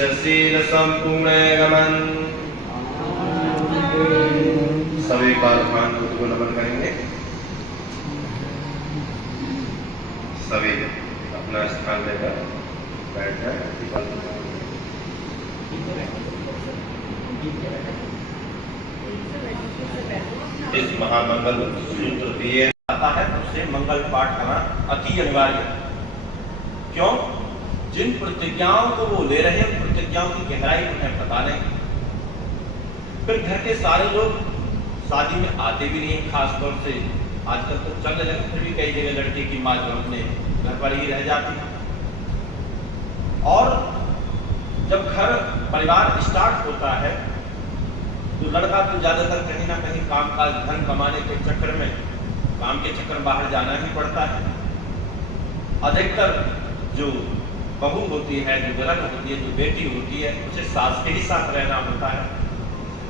पंचशील संपूर्णगमन। सभी पालखान को नमन करेंगे। सभी अपना स्थान लेकर बैठ जाए। इस महामंगल सूत्र दिए आता है, उससे मंगल पाठ करना अति अनिवार्य है। क्यों? जिन प्रतिज्ञाओं को वो ले रहे हैं, प्रतिज्ञाओं की गहराई उन्हें पता नहीं। फिर घर के सारे लोग शादी में आते भी नहीं, खासतौर से आजकल तो चलने लगे, फिर भी कई जगह लड़के की माँ जो अपने घर पर ही रह जाती है। और जब घर परिवार स्टार्ट होता है तो लड़का तो ज्यादातर कहीं ना कहीं काम काज धन कमाने के चक्कर में, काम के चक्कर में बाहर जाना ही पड़ता है। अधिकतर जो बहू होती है, जो दुल्हन होती है, जो बेटी होती है, उसे सास के ही साथ रहना होता है।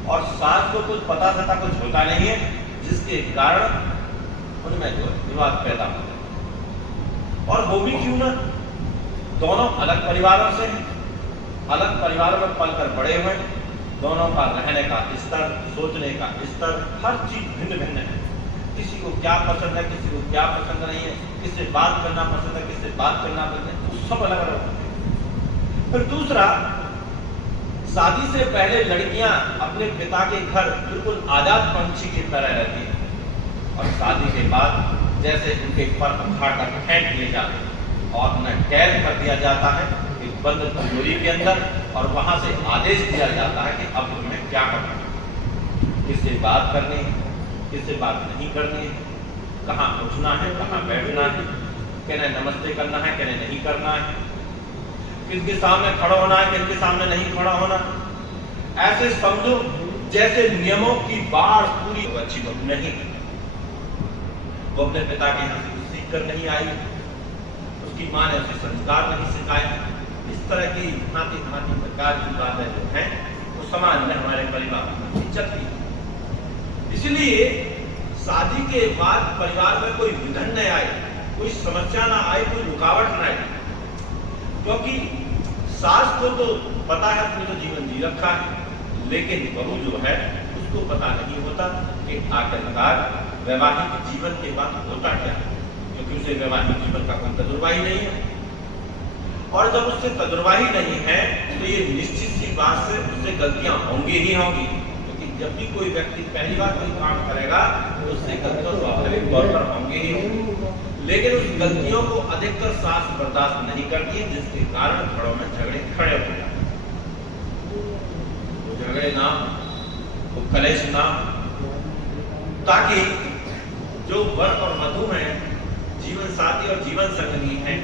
और सास को कुछ पता था कुछ होता नहीं है, जिसके कारण उनमें जो विवाद पैदा होता है। और वो भी क्यों ना, दोनों अलग परिवारों से, अलग परिवारों में पलकर बड़े हुए, दोनों का रहने का स्तर, सोचने का स्तर, हर चीज भिन्न भिन्न है। किसी को क्या पसंद है, किसी को क्या पसंद नहीं है, किससे बात करना पसंद है, किससे बात करना पसंद है, वो सब अलग अलग होते हैं। फिर दूसरा, शादी से पहले लड़कियां अपने पिता के घर बिल्कुल आजाद पंछी की तरह रहती हैं, और शादी के बाद जैसे उनके पर उखाड़ कर फेंक लिए जाते हैं और उन्हें कैद कर दिया जाता है एक बंद तिजोरी के अंदर, और वहां से आदेश दिया जाता है कि अब तुम्हें क्या करना है, किससे बात करनी है, किससे बात नहीं करनी है, कहाँ उठना है, कहाँ बैठना है, कहने नमस्ते करना है, कहने नहीं करना है, किसके सामने खड़ा होना है, किसके सामने नहीं खड़ा होना। ऐसे समझो जैसे नियमों की बाढ़ पूरी अच्छी बहू नहीं है। वो अपने पिता के यहाँ से सीख कर नहीं आई, उसकी माँ ने उसे संस्कार नहीं सिखाया। इस तरह की भांति भांति प्रकार की बातें जो हैं वो समाज में हमारे परिवार में चलती है। इसलिए शादी के बाद परिवार में कोई विघन न आए, कोई समस्या ना आए, कोई रुकावट ना आए, क्योंकि सास को तो पता है उसने तो जीवन जी रखा है, लेकिन बहू जो है उसको पता नहीं होता कि आखिरकार वैवाहिक जीवन के बाद होता क्या है, क्योंकि उसे वैवाहिक जीवन का कोई तजुर्बा ही नहीं है। और जब उससे तजुर्बा ही नहीं है तो ये निश्चित सी बात से उससे गलतियां होंगी ही होंगी, क्योंकि जब भी कोई व्यक्ति पहली बार कोई काम करेगा तो उससे गलतियां स्वाभाविक तौर पर होंगी ही होंगी। लेकिन उस गलतियों को अधिकतर सास बर्दाश्त नहीं करती है, जिसके कारण घरों में झगड़े खड़े हो जाते हैं। वो झगड़े ना, वो कलेश ना, ताकि जो वर और वधू हैं, जीवन साथी और जीवन संगनी हैं,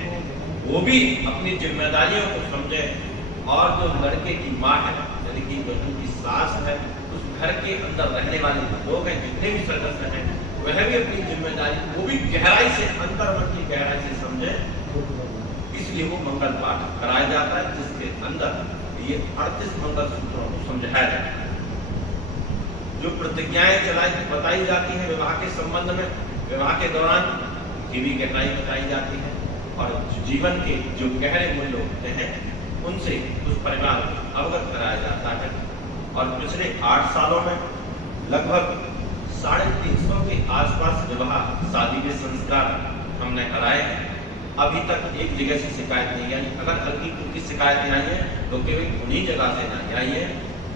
वो भी अपनी जिम्मेदारियों को समझे, और जो लड़के की माँ है, यानी कि वधू की सास है, उस घर के अंदर रहने वाले लोग हैं, जितने भी सदस्य हैं, वह भी अपनी जिम्मेदारी वो भी गहराई से, अंतर्मन की गहराई से समझे। इसलिए वो मंगल पाठ कराया जाता है, जिसके अंदर ये 38 मंगल सूत्रों को समझाया जाता है। जो प्रतिज्ञाएं बताई जाती हैं विवाह के संबंध में, विवाह के दौरान की भी गहराई बताई जाती है, और जीवन के जो गहरे मूल्य होते हैं उनसे उस परिवार को अवगत कराया जाता है। और पिछले 8 सालों में लगभग 350 के आसपास विवाह शादी के संस्कार हमने कराए हैं। अभी तक एक जगह से शिकायत नहीं आई। अगर हल्की फुल्की शिकायतें आई हैं तो केवल उन्हीं जगह से नहीं आई है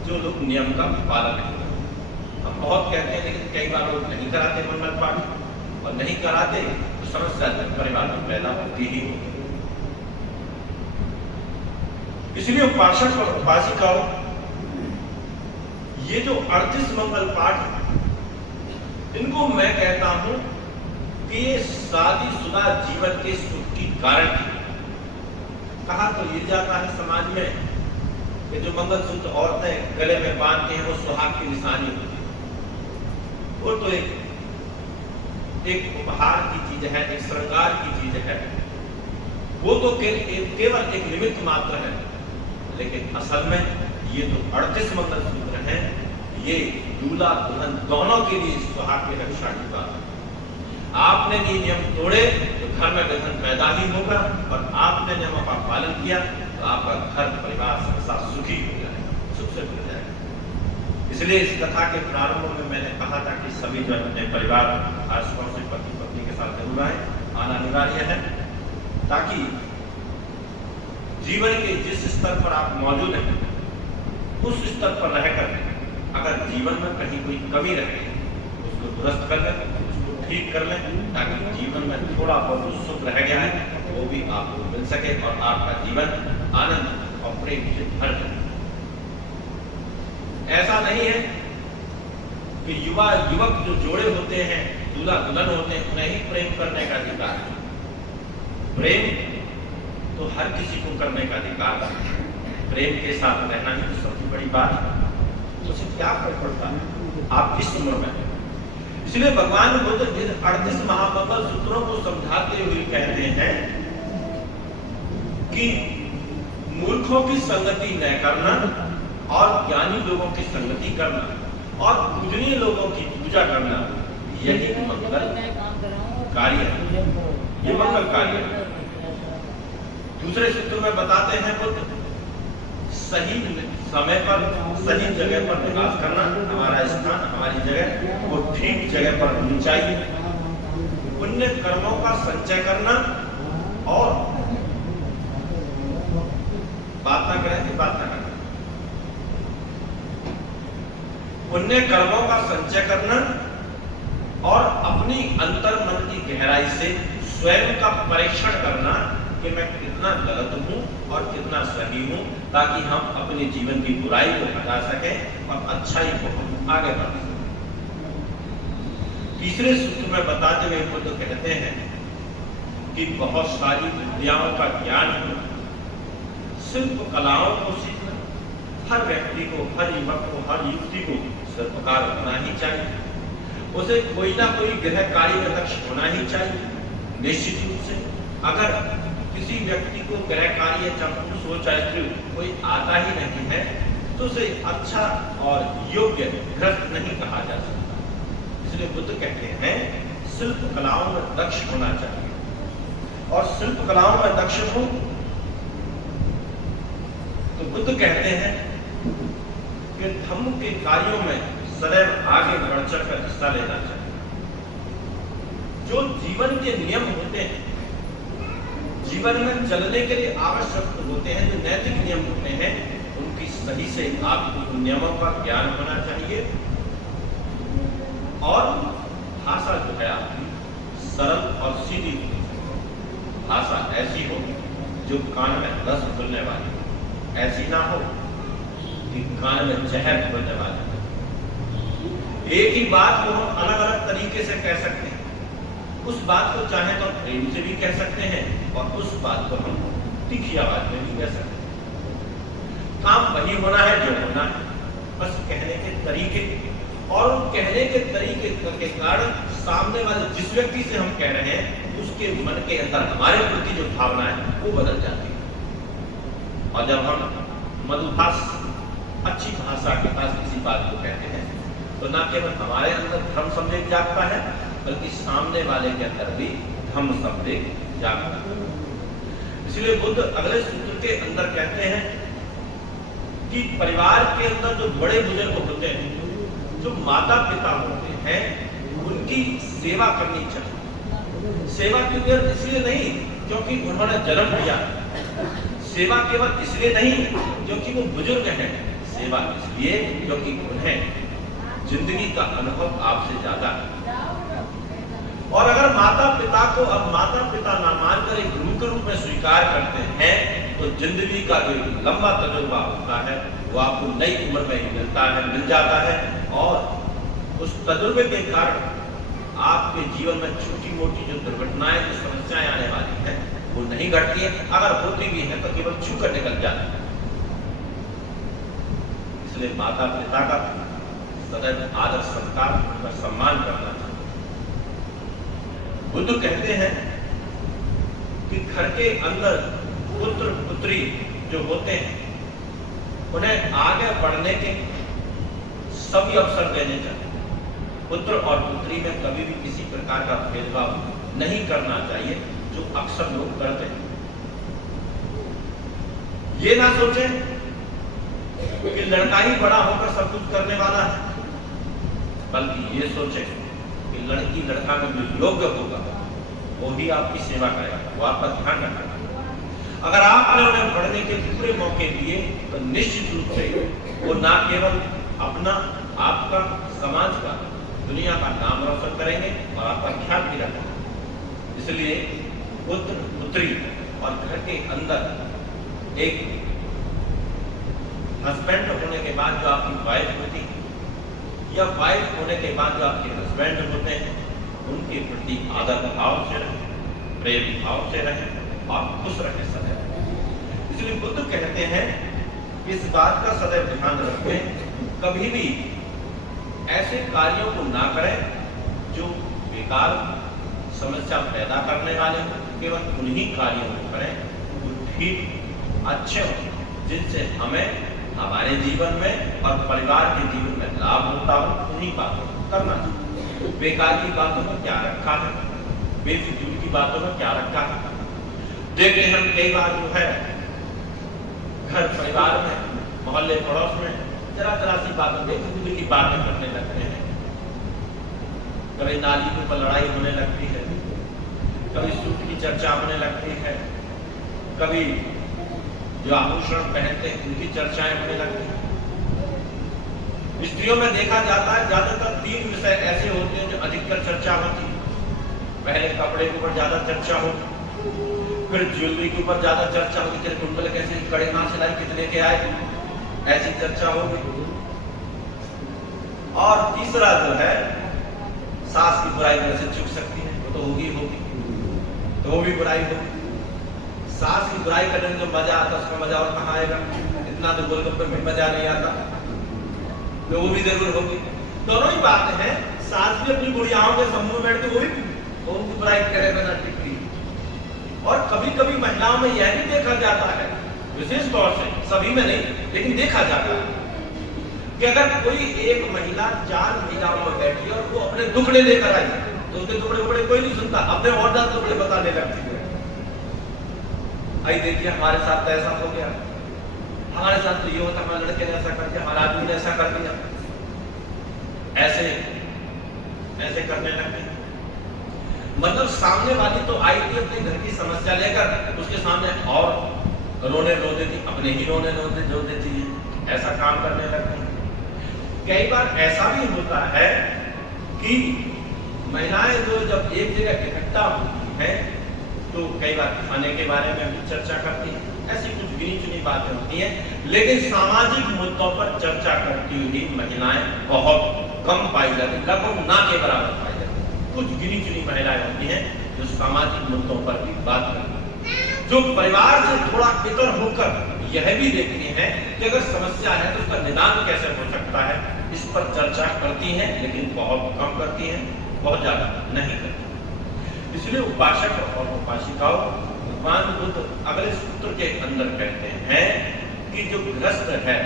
जो लोग नियम का पालन नहीं करते। हम बहुत कहते हैं, लेकिन कई बार लोग नहीं कराते मंगल पाठ, और नहीं कराते तो समस्या परिवार में पैदा होती ही होती। इसलिए उपासक और उपासिकाओं, ये जो 38 मंगल पाठ, इनको मैं कहता हूं कि ये शादीशुदा जीवन के सुख की गारंटी। कहा तो ये जाता है समाज में कि जो मंगलसूत्र औरतें गले में बांधती हैं वो सुहाग की निशानी होती है। वो तो एक उपहार की चीज है, एक श्रृंगार की चीज है, वो तो केवल एक निमित्त मात्र है। लेकिन असल में ये तो 38 मंगलसूत्र हैं, ये दूल्हा दुल्हन दोनों के लिए सुहाग की रक्षा की बात है। आपने ये नियम तोड़े तो घर में विघन पैदा ही होगा, और आपने नियमों का पालन किया तो आपका घर परिवार संसार सुखी हो जाएगा, सुख से भर जाएगा। इसलिए इस कथा के प्रारंभ में मैंने कहा था कि सभी जो अपने परिवार खासतौर से पति पत्नी के साथ जरूर आना अनिवार्य है, ताकि जीवन के जिस स्तर पर आप मौजूद हैं उस स्तर पर रहकर अगर जीवन में कहीं कोई कमी रह गई उसको दुरुस्त कर लें, उसको ठीक कर लें, ताकि जीवन में थोड़ा बहुत सुख रह गया है वो भी आपको मिल सके और आपका जीवन आनंद और प्रेम से भर जाए। ऐसा नहीं है कि युवा युवक जो जोड़े होते हैं, दूल्हा दुल्हन होते हैं, उन्हें ही प्रेम करने का अधिकार है। प्रेम तो हर किसी को करने का अधिकार है। प्रेम के साथ रहना ही तो सबसे बड़ी बात है। उसे क्या फर्क पड़ता है आप किस उम्र में हैं। इसलिए भगवान बुद्ध जिन 38 महामंगल सूत्रों को समझाते हुए कहते हैं कि मूर्खों की संगति न करना और ज्ञानी लोगों की संगति करना और पूजनीय लोगों की पूजा करना, यही मंगल कार्य है, ये मंगल कार्य है। दूसरे सूत्र में बताते हैं बुद्ध सही समय पर सही जगह पर निवास करना, हमारा स्थान हमारी जगह वो ठीक जगह पर होनी चाहिए। पुण्य कर्मों का संचय करना और बात ना करें कि बात ना करें। पुण्य कर्मों का संचय करना और अपनी अंतर मन की गहराई से स्वयं का परीक्षण करना कि मैं कितना गलत हूं और कितना सही हूं, ताकि हम अपने जीवन की बुराई को हटा सकें और अच्छाई को हम आगे बढ़ा सकें। तीसरे सूत्र में बताते हुए बुद्ध कहते हैं कि बहुत सारी विद्याओं का ज्ञान होना, शिल्प कलाओं को सीखना, हर व्यक्ति को, हर युवक को, हर युवती को शिल्पकार होना ही चाहिए। उसे कोई ना कोई गृह कार्य में दक्ष होना ही चाहिए। निश्चित रूप से अगर किसी व्यक्ति को गृह कार्य चाहे पुरुष हो चाहे स्त्री कोई आता ही नहीं है तो उसे अच्छा और योग्य गृहस्थ नहीं कहा जा सकता। इसलिए बुद्ध कहते हैं शिल्प कलाओं में दक्ष होना चाहिए। और शिल्प कलाओं में दक्ष हो तो बुद्ध कहते हैं कि धम्म के कार्यों में सदैव आगे बढ़ चढ़कर हिस्सा लेना चाहिए। जो जीवन के नियम होते हैं, जीवन में चलने के लिए आवश्यक होते हैं, जो नैतिक नियम होते हैं, उनकी सही से आपको उन नियमों का ज्ञान होना चाहिए। और भाषा जो है आपकी सरल और सीधी भाषा ऐसी हो जो कान में रस घुलने वाली, ऐसी ना हो कि कान में जहर घुलने वाली। एक ही बात को हम अलग अलग तरीके से कह सकते हैं। उस बात को चाहे तो प्रेम से भी कह सकते हैं और उस बात को हम तीखी आवाज में भी कह सकते हैं। काम वही होना है जो होना है, बस कहने के तरीके और कहने के तरीके के कारण सामने वाले जिस व्यक्ति से हम कह रहे हैं उसके मन के अंदर हमारे प्रति जो भावना है वो बदल जाती है। और जब हम मधुभाष अच्छी भाषा के पास किसी बात को कहते हैं तो न केवल हमारे अंदर धर्म संदेह जागता है बल्कि सामने वाले के अंदर भी धर्म संदेह जागता है। इसलिए बुद्ध अगले सूत्र के अंदर कहते हैं कि परिवार के अंदर जो बड़े बुजुर्ग होते हैं, जो माता पिता होते हैं, उनकी सेवा करनी चाहिए। सेवा केवल इसलिए नहीं क्योंकि उन्होंने जन्म दिया, सेवा केवल इसलिए नहीं क्योंकि वो बुजुर्ग हैं, सेवा इसलिए क्योंकि उन्हें जिंदगी का अनुभव आपसे ज्यादा है। और अगर माता पिता को अब माता पिता ना मानकर एक गुरु के रूप में स्वीकार करते हैं तो जिंदगी का जो लंबा तजुर्बा होता है वो आपको नई उम्र में ही मिल जाता है। और उस तजुर्बे के कारण आपके जीवन में छोटी मोटी जो दुर्घटनाएं, जो समस्याएं आने वाली हैं वो नहीं घटती है। अगर होती भी है तो केवल छू कर निकल जाती है। इसलिए माता पिता का सदैव आदर सत्कार का सम्मान करना चाहिए। बुद्ध कहते हैं कि घर के अंदर पुत्र पुत्री जो होते हैं उन्हें आगे बढ़ने के सभी अवसर देने चाहिए। पुत्र और पुत्री में कभी भी किसी प्रकार का भेदभाव नहीं करना चाहिए जो अक्सर लोग करते हैं। ये ना सोचे कि लड़का ही बड़ा होकर सब कुछ करने वाला है, बल्कि ये सोचे कि लड़की लड़का में जो योग्य होगा वो ही आपकी सेवा करेगा, वो आपका ध्यान रखेगा। अगर आपने उन्हें पढ़ने के पूरे मौके दिए तो निश्चित रूप से वो ना केवल अपना, आपका, समाज का, दुनिया का नाम रोशन करेंगे और आपका ख्याल भी रखेंगे। इसलिए पुत्र पुत्री और घर के अंदर एक हस्बैंड होने के बाद जो आपकी वाइफ होती है या वाइफ होने के बाद जो आपके हस्बैंड होते हैं, उनके प्रति आदर भाव से रहे, प्रेम भाव से रहे और खुश रहे सदैव। इसलिए बुद्ध कहते हैं इस बात का सदैव ध्यान रखें, कभी भी ऐसे कार्यों को ना करें जो बेकार समस्या पैदा करने वाले हो, केवल उन्हीं कार्यों को करें जो ठीक अच्छे हो, जिनसे हमें हमारे जीवन में और परिवार के जीवन में लाभ होता हो, उन्हीं बातों को करना चाहिए। बेकार की बातों में क्या रखा है, बेफिजूल की बातों में क्या रखा है। देखते हैं हम कई बार जो है घर परिवार में, मोहल्ले पड़ोस में जरा सी बातों बेफिजूल की बातें करने लगते हैं। कभी नाली के ऊपर लड़ाई होने लगती है, कभी सूट की चर्चा होने लगती है, कभी जो आभूषण पहनते हैं उनकी चर्चाएं होने लगती हैं। स्त्रियों में देखा जाता है ज्यादातर 3 विषय ऐसे होते हैं जो अधिकतर चर्चा होती है। पहले कपड़े के ऊपर ज्यादा चर्चा होगी, फिर ज्वेलरी के ऊपर ज्यादा चर्चा होगी, तेरे कुंडल कैसे, कड़े कहां से लाए, कितने के आए, ऐसी चर्चा होगी। और तीसरा जो है सास की बुराई कैसे चुक सकती है, वो तो होगी, तो वो भी बुराई होगी। सास की बुराई करने में जो मजा आता है उसका मजा और कहाँ आएगा, इतना तो गोलगप्पे में मजा नहीं आता, तो वो भी जरूर होगी। दोनों ही बातें हैं, सास भी अपनी बुढ़ियाओं के समूह में बैठ के वो भी उनकी बुराई करे बिना टिकती। और कभी कभी महिलाओं में यह भी देखा जाता है, विशेष तौर से, सभी में नहीं लेकिन देखा जाता है, कि अगर कोई एक महिला 4 महिलाओं में बैठी और वो अपने दुखड़े लेकर आई तो उसके दुखड़े कोई नहीं सुनता, अपने और ज्यादा दुखड़े बताने लगती है। आई देखिए हमारे साथ तो ऐसा हो गया, हमारे साथ तो ये होता, हमारे लड़के ने ऐसा कर दिया, हमारे आदमी ने ऐसा कर दिया, ऐसे करने लगते। मतलब सामने वाली तो आई थी अपने घर की समस्या लेकर, उसके सामने और रोने रो देती, अपने ही रोने रो देती है, ऐसा काम करने लगते हैं। कई बार ऐसा भी होता है कि महिलाएं जो जब एक जगह इकट्ठा होती हैं तो कई बार खाने के बारे में भी चर्चा करती हैं, ऐसी कुछ गिनी चुनी बातें होती हैं, लेकिन सामाजिक मुद्दों पर चर्चा करती हुई महिलाएं बहुत कम पाई जाती, लगभग ना के बराबर पाई जाती। कुछ गिनी चुनी महिलाएं होती हैं जो सामाजिक मुद्दों पर भी बात करती हैं, जो परिवार से थोड़ा इतर होकर यह भी देखती हैं कि अगर समस्या है तो उसका निदान कैसे हो सकता है, इस पर चर्चा करती हैं, लेकिन बहुत कम करती हैं, बहुत ज्यादा नहीं करती। इसलिए उपासक और उपासिकाओं, भगवान बुद्ध अगले सूत्र के अंदर कहते हैं कि जो गृहस्थ है,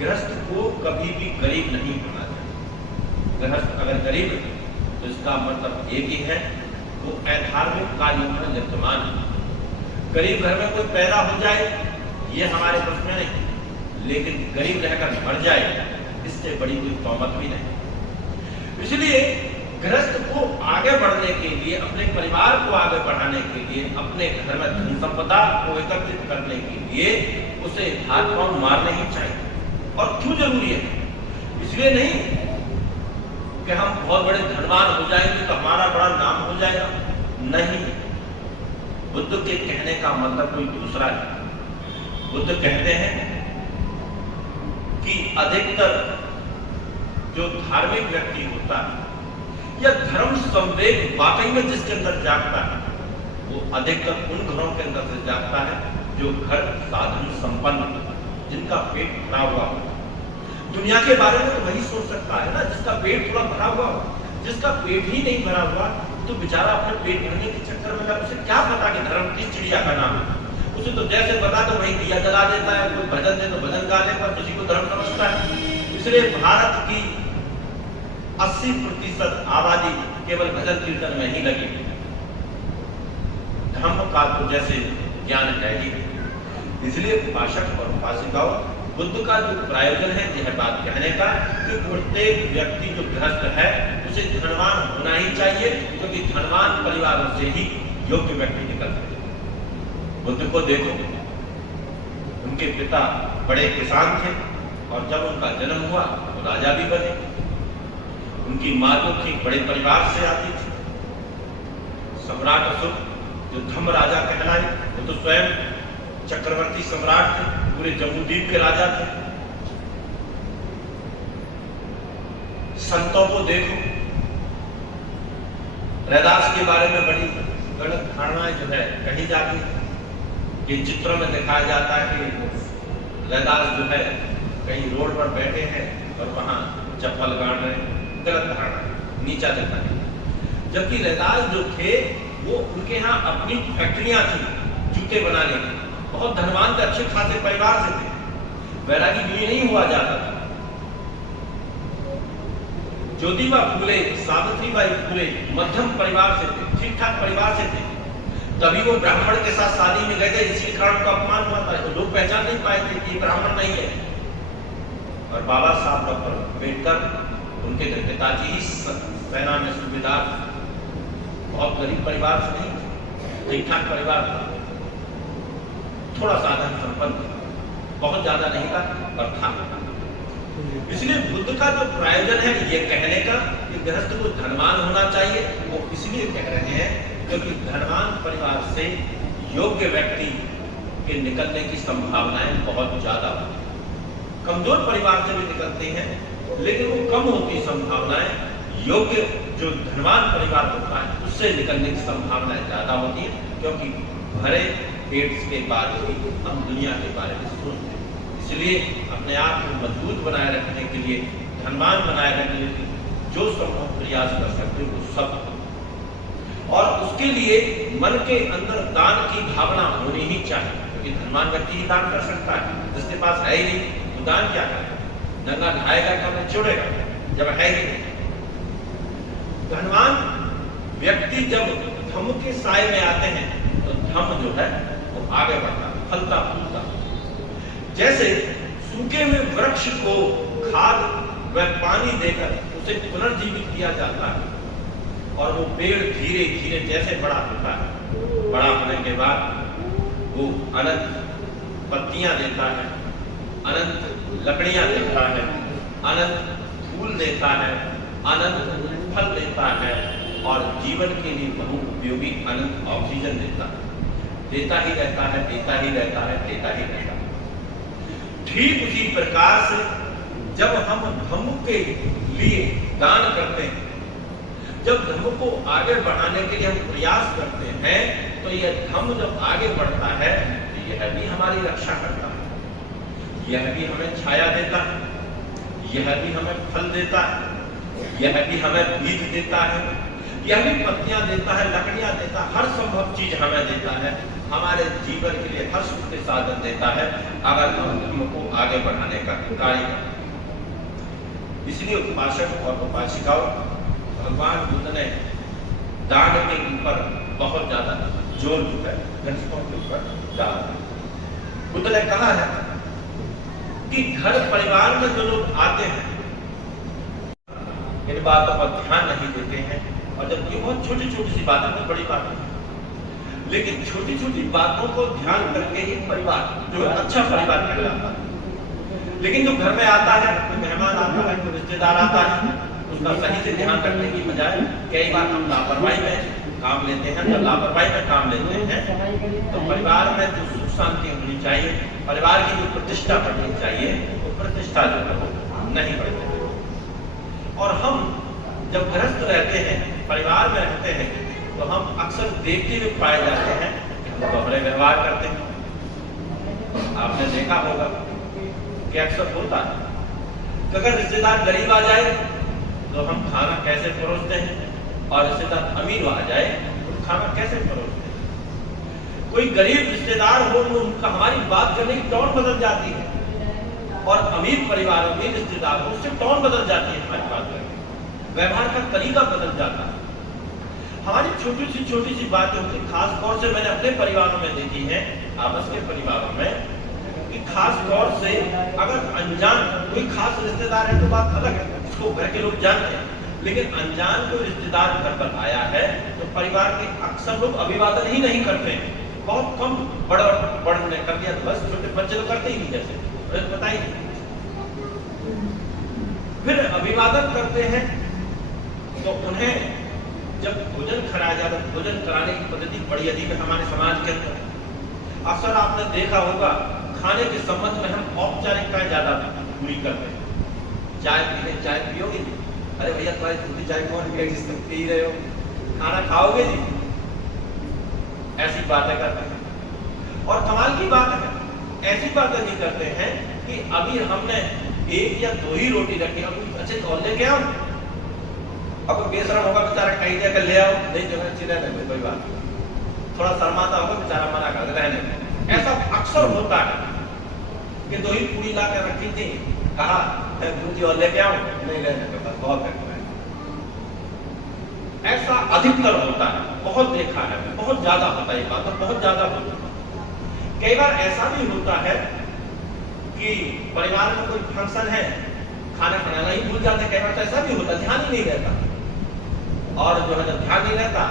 गृहस्थ को कभी भी गरीब नहीं होना चाहिए। गृहस्थ अगर गरीब है तो इसका मतलब एक ही है, वो अधार्मिक कार्यों में लिप्तमान है। गरीब घर में कोई पैदा हो जाए ये हमारे प्रश्न में नहीं, लेकिन गरीब रहकर मर जाए इससे बड़ी कोई तौमत भी नहीं। इसलिए गृहस्थ को आगे बढ़ने के लिए, अपने परिवार को आगे बढ़ाने के लिए, अपने घर में धन संपदा को एकत्रित करने के लिए उसे हाथ पांव मारने ही चाहिए। और क्यों जरूरी है? इसलिए नहीं कि हम बहुत बड़े धनवान हो जाएंगे तो हमारा बड़ा नाम हो जाएगा, नहीं। बुद्ध के कहने का मतलब कोई दूसरा है। बुद्ध कहते हैं कि अधिकतर जो धार्मिक व्यक्ति होता है या धर्म संवेग वाकई में जिसके अंदर जागता है, वो अधिकतर उन घरों के अंदर से जागता है जो घर साधन संपन्न, जिनका पेट भरा हुआ हो। दुनिया के बारे में तो वही सोच सकता है ना जिसका पेट थोड़ा भरा हुआ हो। जिसका पेट ही नहीं भरा हुआ तो बेचारा अपने पेट भरने के चक्कर में लगा, उसे क्या पता कि धर्म किस चिड़िया का नाम है। उसे तो जैसे पता तो वही दिया जला देता है, कोई भजन दे तो भजन गा ले, पर किसी को धर्म समझता है। इसलिए भारत की 80% आबादी केवल भजन कीर्तन में ही लगी। धर्म का तो जैसे ज्ञान है ही। इसलिए उपासक और उपासिकाओं, बुद्ध का जो प्रयोजन है यह बात कहने का कि प्रत्येक व्यक्ति जो गृहस्थ है उसे धनवान होना ही चाहिए, क्योंकि धनवान परिवारों से ही योग्य व्यक्ति निकलते हैं। बुद्ध को देखो, उनके पिता बड़े किसान थे और जब उनका जन्म हुआ तो राजा भी बने। उनकी माँ जो थी बड़े परिवार से आती थी। सम्राट अशोक जो धम्म राजा कहलाए, वो तो स्वयं चक्रवर्ती सम्राट थे, पूरे जम्बूद्वीप के राजा थे। संतों को देखो, रैदास के बारे में बड़ी गलत धारणाएं जो है कही जाती है कि चित्रों में दिखाया जाता है कि रैदास जो है कहीं रोड पर बैठे हैं और वहां चप्पल गाड़ रहे हैं। गलत धारणा, नीचा दिखता है। जबकि रैदास जो थे वो उनके यहाँ अपनी फैक्ट्रियां थी जूते बनाने की, बहुत धनवान थे, अच्छे खासे परिवार से थे, वैरागी भी नहीं हुआ जाता था। ज्योतिबा फूले, सावित्रीबाई फूले मध्यम परिवार से थे, ठीक ठाक परिवार से थे, तभी वो ब्राह्मण के साथ शादी में गए थे, इसी कारण का अपमान हुआ था। तो लोग पहचान नहीं पाए थे कि ब्राह्मण नहीं है। और बाबा साहब डॉक्टर अम्बेडकर, उनके पिताजी ही सेना में सूबेदार, बहुत गरीब परिवार से नहीं, ठीक ठाक परिवार था, थोड़ा साधन संपन्न, बहुत ज्यादा नहीं था और था। इसलिए बुद्ध का जो प्रयोजन है ये कहने का कि गृहस्थ को धनवान होना चाहिए, वो इसलिए कह रहे हैं क्योंकि धनवान परिवार से योग्य व्यक्ति के निकलने की संभावनाएं बहुत ज्यादा होती हैं। कमजोर परिवार से भी निकलते हैं लेकिन वो कम होती संभावनाएं, योग्य जो धनवान परिवार होता है उससे निकलने की संभावनाएं ज्यादा होती है, क्योंकि भरे पेट के बाद ही हम दुनिया के बारे में सोचते हैं। इसलिए अपने आप को मजबूत बनाए रखने के लिए, धनवान बनाए रखने के लिए जो संभव प्रयास कर सकते हैं वो सब, और उसके लिए मन के अंदर दान की भावना होनी ही चाहिए, क्योंकि धनवान व्यक्ति ही दान कर सकता है। जिसके पास है ही नहीं वो दान क्या करेगा? नंगा नहाएगा कब छोड़ेगा जब है ही नहीं। धनवान व्यक्ति जब धम्म के साए में आते हैं तो धम्म जो है वो आगे बढ़ता है, फलता फूलता। जैसे सूखे हुए वृक्ष को खाद व पानी देकर उसे पुनर्जीवित किया जाता है और वो पेड़ धीरे धीरे जैसे बड़ा होता है, बड़ा होने के बाद वो अनंत पत्तियां देता है, अनंत लकड़ियां देता है, अनंत फूल देता है, अनंत फल देता है और जीवन के लिए बहुउपयोगी अनंत ऑक्सीजन देता है। देता ही रहता है, देता ही रहता है, देता ही रहता है। ठीक उसी प्रकार से जब हम धम्म के लिए दान करते हैं, जब धम्म को आगे बढ़ाने के लिए हम प्रयास करते हैं, तो यह धम्म जब आगे बढ़ता है तो यह भी हमारी रक्षा करता है, यह भी हमें छाया देता है, यह भी हमें फल देता है, यह भी हमें बीज देता है, यह भी पत्तियां देता है, लकड़ियां देता है, हर संभव चीज हमें देता है, हमारे जीवन के लिए हर सुख के साधन देता है अगर हम धर्म को आगे बढ़ाने का कार्य करें। इसलिए उपासक और उपासिकाओं, भगवान बुद्ध ने दान के ऊपर बहुत ज्यादा जोर दिया है, गृहस्थों के ऊपर डाला। बुद्ध ने कहा है कि घर परिवार में जो लोग आते हैं इन बातों पर ध्यान नहीं देते हैं, और जब ये बहुत छोटी छोटी सी बातें, बहुत बड़ी बात है, लेकिन छोटी छोटी बातों को ध्यान करके ही परिवार जो अच्छा परिवार कहलाता है। लेकिन जो घर में आता है, कोई मेहमान आता है, कोई रिश्तेदार आता है, उसका सही से ध्यान रखने की बजाय कई बार हम लापरवाही में काम लेते हैं। जब लापरवाही में काम लेते हैं तो परिवार में जो सुख शांति होनी चाहिए, परिवार की जो प्रतिष्ठा बढ़नी चाहिए, वो प्रतिष्ठा जो है वो नहीं बढ़ती। और हम जब गृहस्थ रहते हैं, परिवार में रहते हैं, तो हम अक्सर देखते हुए पाए जाते हैं कि हम दोहरे व्यवहार करते हैं। आपने देखा होगा कि अक्सर होता है कि अगर रिश्तेदार गरीब आ जाए तो हम खाना कैसे परोसते हैं, और रिश्तेदार अमीर आ जाए तो खाना कैसे परोसते हैं। कोई गरीब रिश्तेदार हो तो उनका हमारी बात करने की टोन बदल जाती है, और अमीर परिवार में रिश्तेदार हो उससे टोन बदल जाती है, हमारी बात करने व्यवहार का तरीका बदल जाता है। हमारी छोटी सी बातें होती, खास तौर से मैंने अपने परिवारों में देखी है, आपस के परिवारों में, कि खास तौर से अगर अनजान कोई खास रिश्तेदार है तो बात अलग है, उसको घर के लोग जानते हैं, लेकिन अनजान कोई रिश्तेदार घर पर आया है तो परिवार के अक्सर लोग अभिवादन ही नहीं करते हैं। बहुत कम बड़ ने कर दिया, तो बस छोटे बच्चे तो करते ही नहीं, जैसे बताइए। फिर अभिवादन करते हैं तो उन्हें जब भोजन कराया जाता है, भोजन कराने की पद्धति बड़ी अधिक है हमारे समाज के अंदर। अक्सर आपने देखा होगा खाने के संबंध में हम औपचारिकताएं ज्यादा पूरी करते हैं। चाय पीने, चाय पियोगे जी? अरे भैया तुम्हारी छोटी चाय कौन पिएगी जिस तुम पी रहे हो? खाना खाओगे जी? ऐसी बातें करते हैं। और कमाल की बात है, ऐसी बातें नहीं करते हैं कि अभी हमने एक या दो ही रोटी रखी, अब अच्छे तौल लेके आओ, अब बेशरम होगा बेचारा कहीं जाकर ले आओ, नहीं जो अच्छी रहने में कोई बात नहीं, थोड़ा शर्माता होगा बेचारा, मना कर रहने में। ऐसा अक्सर होता है कि दो ही पूरी ला कर रखी थी, कहा दूधी और लेके आओ, नहीं रहने के बाद बहुत है। ऐसा अधिकतर होता है, बहुत देखा है, बहुत ज्यादा होता है, बात बहुत ज्यादा होता है। कई बार ऐसा भी होता है कि परिवार में कोई फंक्शन है, खाना बनाना ही भूल जाते, कई बार तो ऐसा भी होता है, ध्यान ही नहीं रहता। और जो है जब ध्यान नहीं रहता,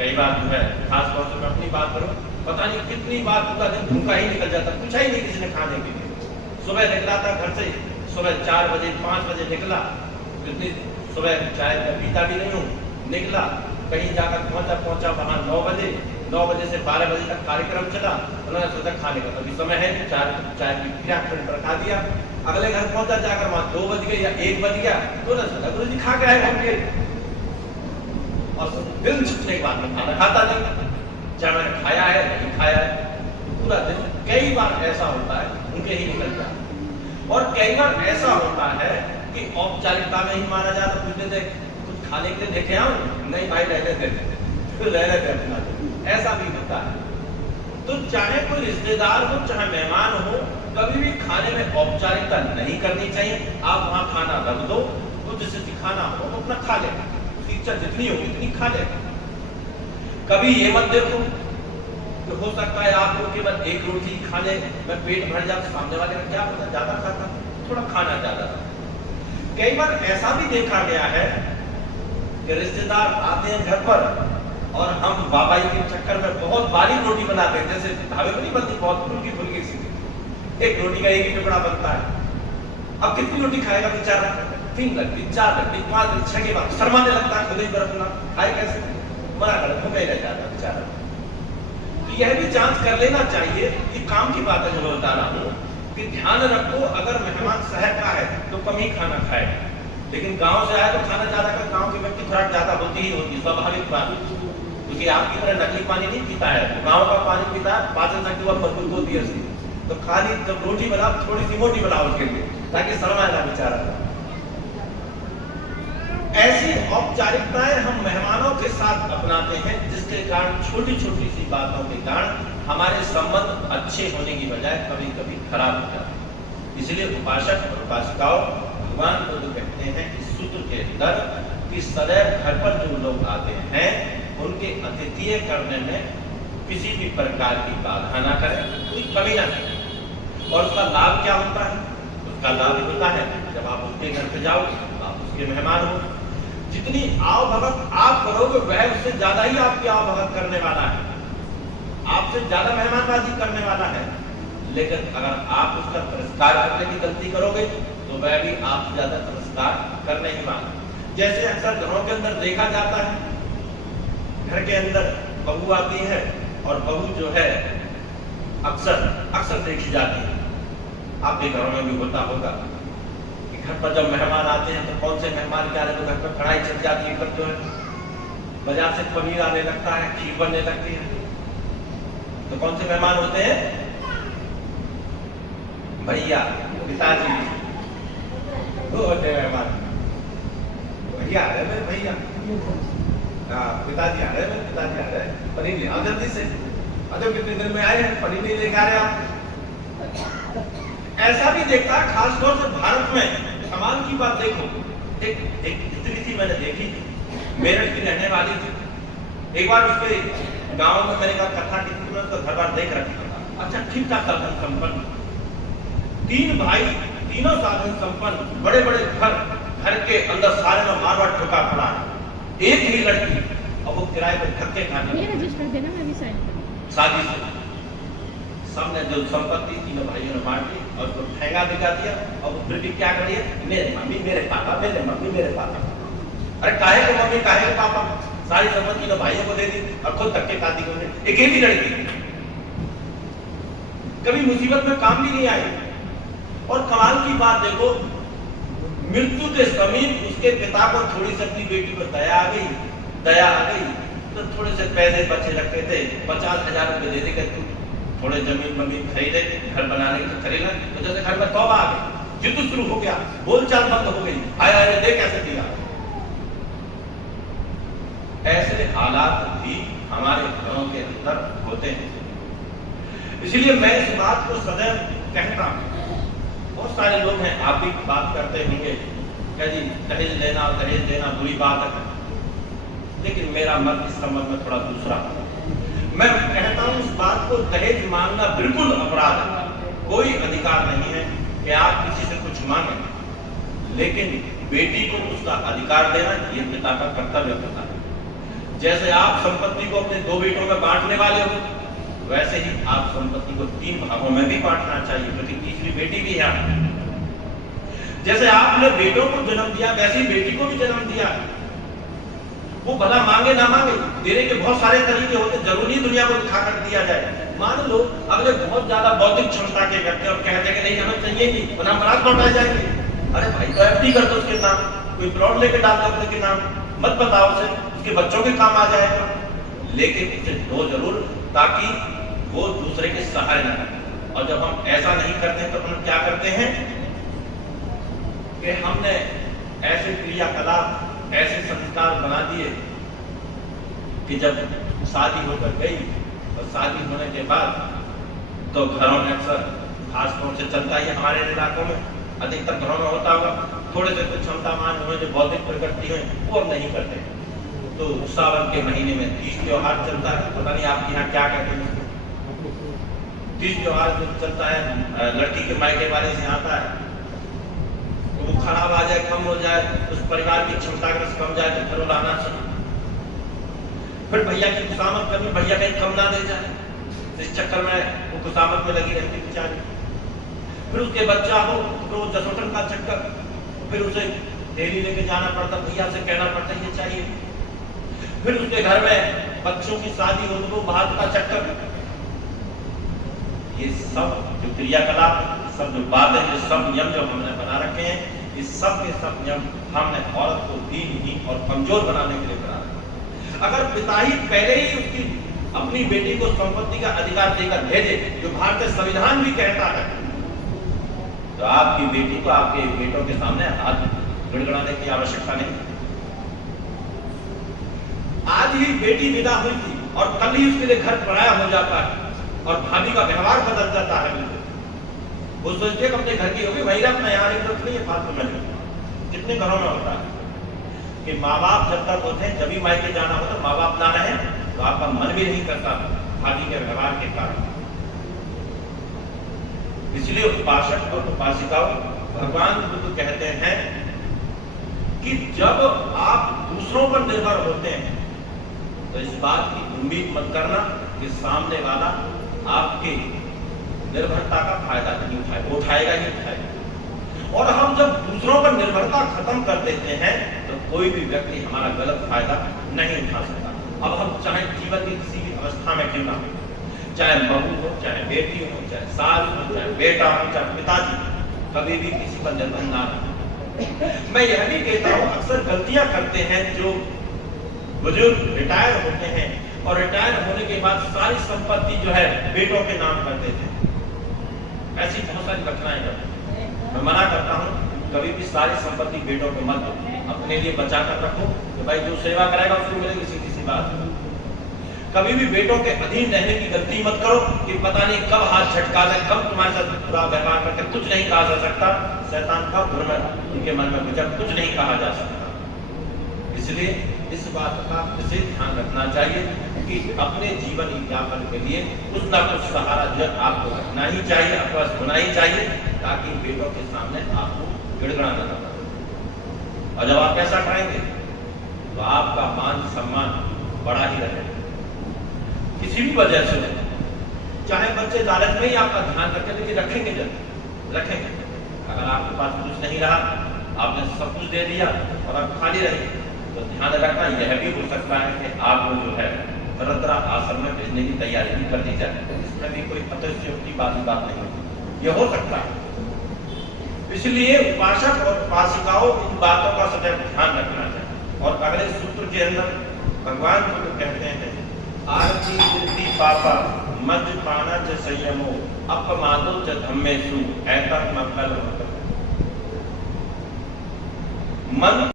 कई बार जो है, खास तौर से मैं अपनी बात करूं, पता नहीं कितनी बार पूरा दिन भूखा ही निकल जाता, पूछा ही नहीं किसी ने खाने के लिए। सुबह निकला था घर से, सुबह 4 बजे 5 बजे निकला, इतनी सुबह चाय पीता भी नहीं हूँ, निकला कहीं जाकर पहुंचा वहां 9 बजे से 12 बजे तक कार्यक्रम चला। उन्होंने सोचा खाने का अभी समय है, चाय पी रखा दिया। अगले घर पहुंचा, जाकर वहां 2 बज गए या 1 बज गया, तो ना सोचा गुरु जी खा के आए होंगे, और दिल छुटने के बाद में खाना खाता नहीं, चाहे मैंने खाया है नहीं खाया है, पूरा दिन कई बार ऐसा होता है उनके ही निकल जाता। और कई बार ऐसा होता है कि औपचारिकता में ही माना जाता, पूछते थे कुछ खाने के लिए देखे आऊं, नहीं भाई रहने देते, फिर रहने देते, ऐसा भी होता है। तो चाहे कोई रिश्तेदार हो, चाहे मेहमान हो, कभी भी खाने में औपचारिकता नहीं करनी चाहिए। आप वहां खाना रख दो, तो जिसे खाना हो तो अपना खा ले, इच्छा जितनी होगी उतनी खा ले। कभी ये मत देखो तो हो सकता है आपको केवल 1 रोटी खाने में पेट भर जाए, सामने वाले का क्या पता ज्यादा खाता, थोड़ा खाना ज्यादा। कई बार ऐसा भी देखा गया है कि रिश्तेदार आते हैं घर पर और हम बाबाई के चक्कर में बहुत बारीक रोटी बनाते हैं, जैसे ढाबे पर नहीं बनती, बहुत फुल्की सी, 1 रोटी का 1 ही टुकड़ा बनता है। अब कितनी रोटी खाएगा बेचारा? 3 लगती, 4 लगती, 5 लगती, 6 के बाद शर्माने लगता है, खुद ही बरफना खाए कैसे, मना कर भूखे रह जाता बेचारा। तो यह भी जांच कर लेना चाहिए, ये काम की बात है जो मैं बता रहा हूँ, कि ध्यान रखो अगर मेहमान शहर का है तो कम ही खाना खाए, लेकिन गांव से आए तो खाना ज्यादा कर, गांव के व्यक्ति खुराक ज्यादा होती ही होती, स्वाभाविक बात, क्योंकि आपकी तरह नकली पानी नहीं पीता है, तो गांव का पानी पीता है, पाचन शक्ति बहुत मजबूत होती है उसकी। तो खाली जब रोटी बनाओ थोड़ी सी मोटी बनाओ उसके लिए, ताकि शर्माए ना बेचारा। ऐसी औपचारिकताएं हम मेहमानों के साथ अपनाते हैं, जिसके कारण छोटी सी बातों के कारण हमारे संबंध अच्छे होने की बजाय कभी कभी खराब हो जाते हैं। इसलिए उपासक और उपासिकाओं भगवान बुद्ध कहते हैं इस सूत्र के अंदर कि सदैव घर पर जो लोग आते हैं उनके अतिथि करने में किसी भी प्रकार की बाधा ना करें, कोई कमी ना करें। और उसका लाभ क्या होता है? उसका लाभ होता है जब आप उसके घर पे जाओ, आप उसके मेहमान हो, जितनी आओ भगत आप करोगे वह उससे ज्यादा ही आपकी आओ भगत करने वाला है, आपसे ज्यादा मेहमानबाजी करने वाला है। लेकिन अगर आप उसका तिरस्कार करने की गलती करोगे तो वह भी आपसे ज्यादा तिरस्कार करने ही वाला। जैसे अक्सर घरों के अंदर देखा जाता है, घर के अंदर बहू आती है और बहू जो है अक्सर देखी जाती है, आपके घरों में भी होता होगा कि घर पर जब मेहमान आते हैं तो कौन से मेहमान क्या रहे, तो घर पर कढ़ाई चल जाती है, जो है बाजार से पनीर आने लगता है, खीर बनने लगती है, तो कौन से मेहमान होते हैं? भैया, पिताजी, वो होते हैं मेहमान। भैया आ रहे मेरे भैया, पिताजी आ रहे मेरे पिताजी आ रहे, पनीर ले आओ जल्दी से, अरे कितने दिन में आए हैं, पनीर नहीं लेकर आ रहे आप। ऐसा भी देखता है, खासतौर से भारत में। कमाल की बात देखो, एक स्त्री थी, मैंने देखी थी, मेरठ की रहने वाली थी, एक बार उसके गांव में मैंने कहा कथा की थी, उसका घर बार देख रखा था, अच्छा ठीक ठाक साधन संपन्न, 3 भाई, तीनों साधन संपन्न, बड़े बड़े घर के अंदर सारे में मारवाड़ ठोका पड़ा है, एक ही लड़की और वो किराए पर धक्के खाने रजिस्टर देना, मैं भी साइन शादी से सबने जो संपत्ति तीनों भाइयों ने बांट ली और उसको ठेंगा दिखा दिया, और फिर भी क्या करिए, मेरे मम्मी मेरे पापा, मेरे मम्मी मेरे पापा। अरे काहे को मम्मी काहे को पापा, सारी संपत्ति तीनों भाइयों को दे दी और खुद धक्के खाती को अकेली लड़की, कभी मुसीबत में काम भी नहीं आई। और कमाल की बात देखो, मृत्यु के समीप उसके पिता को थोड़ी सी अपनी बेटी पर दया आ गई, तो थोड़े से पैसे बचे रखे थे, 50,000 रुपए दे देकर तू थोड़े जमीन खरीदे, घर बनाने की खरीदा, तो जैसे घर में तौबा आ गई, युद्ध शुरू हो गया, बोलचाल बंद हो गई, हाय हाय दे कैसे दिया। ऐसे हालात भी हमारे घरों के अंदर होते हैं। इसलिए मैं इस बात को सदैव कहता हूं, बहुत सारे लोग हैं, आप भी बात करते होंगे जी दहेज देना बुरी बात है, लेकिन मेरा मत इस संबंध में थोड़ा दूसरा। मैं कहता हूं इस बात को, दहेज मांगना बिल्कुल अपराध है, कोई अधिकार नहीं है कि आप किसी से कुछ मांगे, लेकिन बेटी को उसका अधिकार देना ये पिता का कर्तव्य होता है। जैसे आप संपत्ति को अपने 2 बेटों में बांटने वाले हो, वैसे ही आप संपत्ति को 3 भागों में भी बांटना चाहिए, क्योंकि तीसरी बेटी भी है। जैसे आपने बेटों को जन्म दिया, वैसे ही बेटी को भी जन्म दिया। वो भला मांगे ना मांगे, देने के बहुत सारे तरीके होते, जरूरी दुनिया को दिखा कर दिया जाए। मान लो अगले बहुत ज्यादा बौद्धिक क्षमता के व्यक्ति और कहते हैं कि नहीं हमें चाहिए नहीं, वरना बरात लौटाए जाएंगे। अरे भाई तो एफडी कर दो उसके नाम, कोई प्लॉट लेके डाल दो अपने के नाम, मत बताओ उसे, उसके बच्चों के काम आ जाएगा, लेकिन उसे दो जरूर, ताकि वो दूसरे के सहारे न करें। और जब हम ऐसा नहीं करते तो हम क्या करते हैं कि हमने ऐसे क्रियाकलाप, ऐसे संस्कार बना दिए कि जब शादी होकर गई और शादी होने के बाद तो घरों में अक्सर खासतौर से चलता ही हमारे इलाकों में, अधिकतर घरों में होता होगा, थोड़े से कुछ क्षमतावान हुए जो बौद्धिक प्रकृति हुए वो अब नहीं करते। तो सावन के महीने में तीज त्योहार चलता है, पता नहीं आपके यहाँ क्या कहते हैं, तीज त्योहार जो चलता है, लड़की के मायके वाले से आता है, तो वो खराब आ जाए, कम हो जाए, उस परिवार की क्षमता कम जाए तो फिर लाना चाहिए। फिर भैया की खुशामद करनी, भैया कहीं कम ना दे जाए, इस चक्कर में वो खुशामद में लगी रहती बेचारी। फिर उसके बच्चा हो तो जसोटन का चक्कर, फिर उसे डेली लेके जाना पड़ता, भैया से कहना पड़ता ये चाहिए। फिर उसके घर में बच्चों की शादी हो तो बात का चक्कर। ये सब जो क्रियाकलाप, सब जो बातें, जो सब नियम जो हमने बना रखे हैं, इस सब के सब नियम हमने औरत को दीनहीन और कमजोर बनाने के लिए बना रखा। अगर पिता ही पहले ही उसकी अपनी बेटी को संपत्ति का अधिकार देकर भेजे, जो भारतीय संविधान भी कहता है, तो आपकी बेटी को आपके बेटों के सामने हाथ गड़गड़ाने की आवश्यकता नहीं। आज ही बेटी विदा हुई थी और कल ही उसके लिए घर पराया हो जाता है और भाभी का व्यवहार बदल जाता है। वो सोचते हैं अपने घर की होगी, वही अपना यहाँ नहीं है, फालतू में। कितने घरों में होता है कि माँ बाप जब तक होते हैं, जब भी मायके जाना हो तो माँ बाप ना रहे तो आपका मन भी नहीं करता भाभी के व्यवहार के कारण। इसलिए उपासक और उपासिकाओं, भगवान बुद्ध कहते हैं कि जब आप दूसरों पर निर्भर होते हैं तो इस बात की उम्मीद मत करना कि सामने वाला आपके निर्भरता का फायदा नहीं उठाएगा, वो उठाएगा ही उठाएगा। और हम जब दूसरों पर निर्भरता खत्म कर देते हैं तो कोई भी व्यक्ति हमारा गलत फायदा नहीं उठा सकता। अब हम चाहे जीवन की किसी भी अवस्था में क्यों ना हो, चाहे बहू हो, चाहे बेटी हो, चाहे सास हो, चाहे बेटा हो, चाहे पिताजी, कभी भी किसी पर निर्भर ना रहे। मैं यह भी कहता हूँ, अक्सर गलतियां करते हैं जो बुजुर्ग रिटायर होते हैं और रिटायर होने के बाद सारी संपत्ति जो है बेटों के नाम कर देते हैं। ऐसी बहुत सारी घटनाएं करते हैं। मैं मना करता हूँ, कभी भी सारी संपत्ति बेटों को मत दो, अपने लिए बचा कर रखो कि भाई जो सेवा करेगा उसको मिलेगी, सीधी सी बात। कभी भी बेटों के अधीन रहने की गलती मत करो कि पता नहीं कब हाथ झटका दे, कब तुम्हारे साथ बुरा व्यवहार करके कुछ नहीं कहा जा सकता। शैतान का भ्रम उनके मन में जब कुछ नहीं कहा जा सकता। इसलिए इस बात का विशेष ध्यान रखना चाहिए कि अपने जीवन यापन के लिए कुछ ना कुछ सहारा जो आपको रखना ही चाहिए, आपके पास होना ही चाहिए, ताकि बेटों के सामने आपको गिड़गिड़ाना ना पड़े। और जब आप ऐसा करेंगे तो आपका मान सम्मान बड़ा ही रहेगा। किसी भी वजह से चाहे बच्चे लालच में ही आपका ध्यान रखें, लेकिन रखेंगे जब रखेंगे। अगर आपके पास कुछ नहीं रहा, आपने सब कुछ दे दिया और आप खाली रहे, तो ध्यान रखना यह भी हो सकता है कि आपको जो है दरिद्र आश्रम में भेजने की तैयारी भी कर दी जाए। इसमें भी कोई अतिशयोक्ति वाली बात नहीं होती, यह हो सकता है। इसलिए उपासक और उपासिकाओं इन बातों का सदैव ध्यान रखना चाहिए। और अगले सूत्र के अंदर भगवान बुद्ध कहते हैं, आरती वृद्धि पापा मद्यपाना च संयमो अपमादो च धम्मेषु ऐतत् मंगल। मन